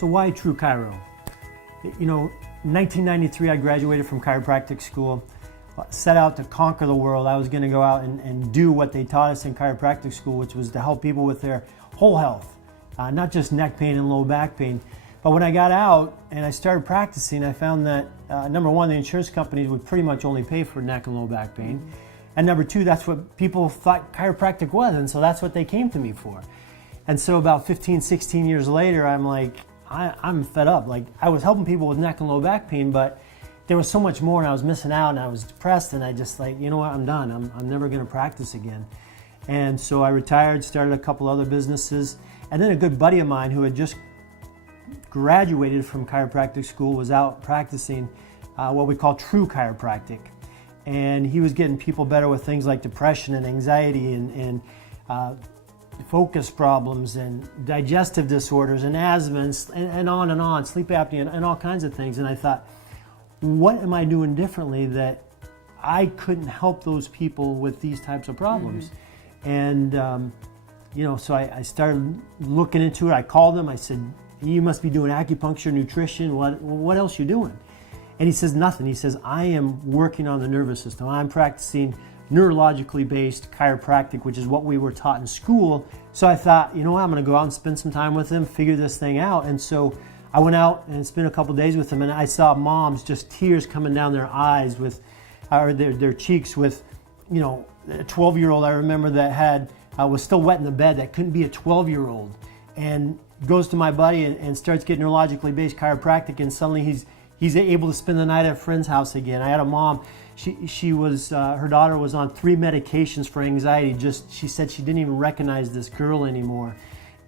So why True Chiro? You know, 1993 I graduated from chiropractic school, set out to conquer the world. I was going to go out and do what they taught us in chiropractic school, which was to help people with their whole health, not just neck pain and low back pain. But when I got out and I started practicing, I found that number one, the insurance companies would pretty much only pay for neck and low back pain. And number two, that's what people thought chiropractic was, and so that's what they came to me for. And so about 15, 16 years later, I'm like, I'm fed up. Like, I was helping people with neck and low back pain, but there was so much more, and I was missing out, and I was depressed, and I just like, you know what, I'm done. I'm never going to practice again. And so I retired, started a couple other businesses, and then a good buddy of mine who had just graduated from chiropractic school was out practicing what we call true chiropractic. And he was getting people better with things like depression and anxiety and focus problems and digestive disorders and asthma and on, sleep apnea and all kinds of things. And I thought, what am I doing differently that I couldn't help those people with these types of problems? And, you know, so I started looking into it. I called him. I said, you must be doing acupuncture, nutrition. What else you doing? And he says, nothing. He says, I am working on the nervous system. I'm practicing neurologically based chiropractic, which is what we were taught in school. So I thought, you know what, I'm going to go out and spend some time with him, figure this thing out. And so I went out and spent a couple days with him, and I saw moms, just tears coming down their eyes with, or their cheeks with, you know, a 12-year-old I remember that had, was still wet in the bed, that couldn't be a 12-year-old. And goes to my buddy and starts getting neurologically based chiropractic, and suddenly he's able to spend the night at a friend's house again. I had a mom, she was, her daughter was on 3 medications for anxiety. She said she didn't even recognize this girl anymore.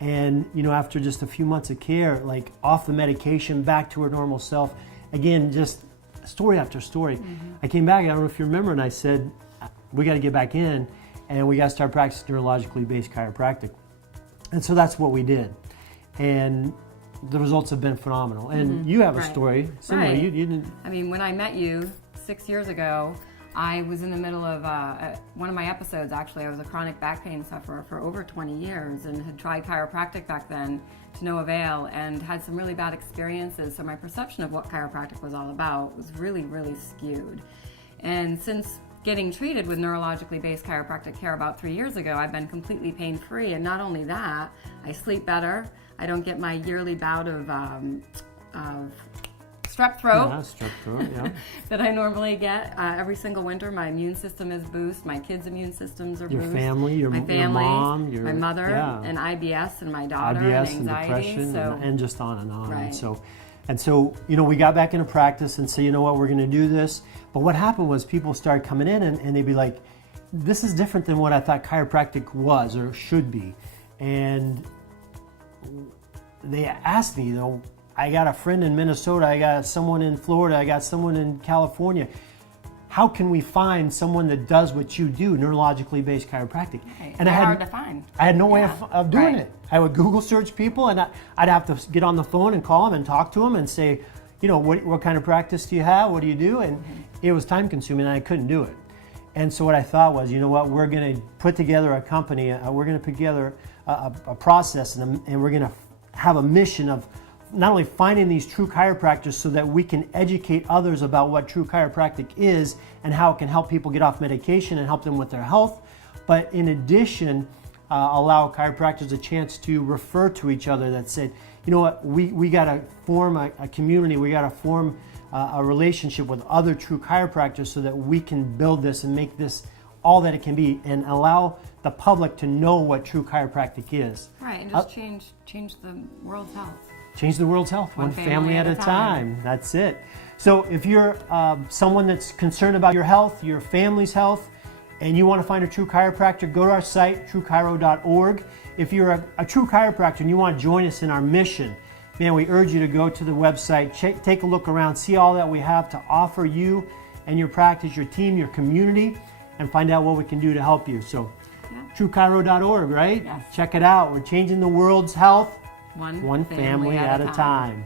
And, you know, after just a few months of care, like off the medication, back to her normal self. Again, just story after story. I came back, I don't know if you remember, and I said, we got to get back in and we got to start practicing neurologically based chiropractic. And so that's what we did. And the results have been phenomenal. And you have a story similar. Right. You didn't. I mean, when I met you 6 years ago, I was in the middle of one of my episodes. Actually, I was a chronic back pain sufferer for over 20 years and had tried chiropractic back then to no avail and had some really bad experiences. So my perception of what chiropractic was all about was really, really skewed. And since getting treated with neurologically based chiropractic care about 3 years ago, I've been completely pain-free. And not only that, I sleep better. I don't get my yearly bout of strep throat, that I normally get every single winter. My immune system is boosted. My kids' immune systems are boosted. Your family, your mom, my mother, and IBS, and my daughter, IBS and anxiety, depression, and just on and on. Right. And so, you know, we got back into practice and said, you know what, we're going to do this. But what happened was people started coming in and they'd be like, this is different than what I thought chiropractic was or should be. And they asked me, you know, I got a friend in Minnesota, I got someone in Florida, I got someone in California. How can we find someone that does what you do, neurologically based chiropractic? Right. And hard to find. I had no way of doing it. I would Google search people, and I'd have to get on the phone and call them and talk to them and say, you know, what kind of practice do you have? What do you do? And it was time consuming, and I couldn't do it. And so what I thought was, you know what, we're going to put together a company, we're going to put together a process, and we're going to have a mission of not only finding these true chiropractors so that we can educate others about what true chiropractic is and how it can help people get off medication and help them with their health, but in addition, allow chiropractors a chance to refer to each other that said, you know what, we got to form a community, we got to form a relationship with other true chiropractors so that we can build this and make this all that it can be and allow the public to know what true chiropractic is. Right, and just change the world's health. Change the world's health, one family at a time. That's it. So if you're someone that's concerned about your health, your family's health, and you want to find a true chiropractor, go to our site, TruChiro.org. If you're a true chiropractor and you want to join us in our mission, man, we urge you to go to the website, take a look around, see all that we have to offer you and your practice, your team, your community, and find out what we can do to help you. So, TruChiro.org, right? Yes. Check it out. We're changing the world's health one family at a time.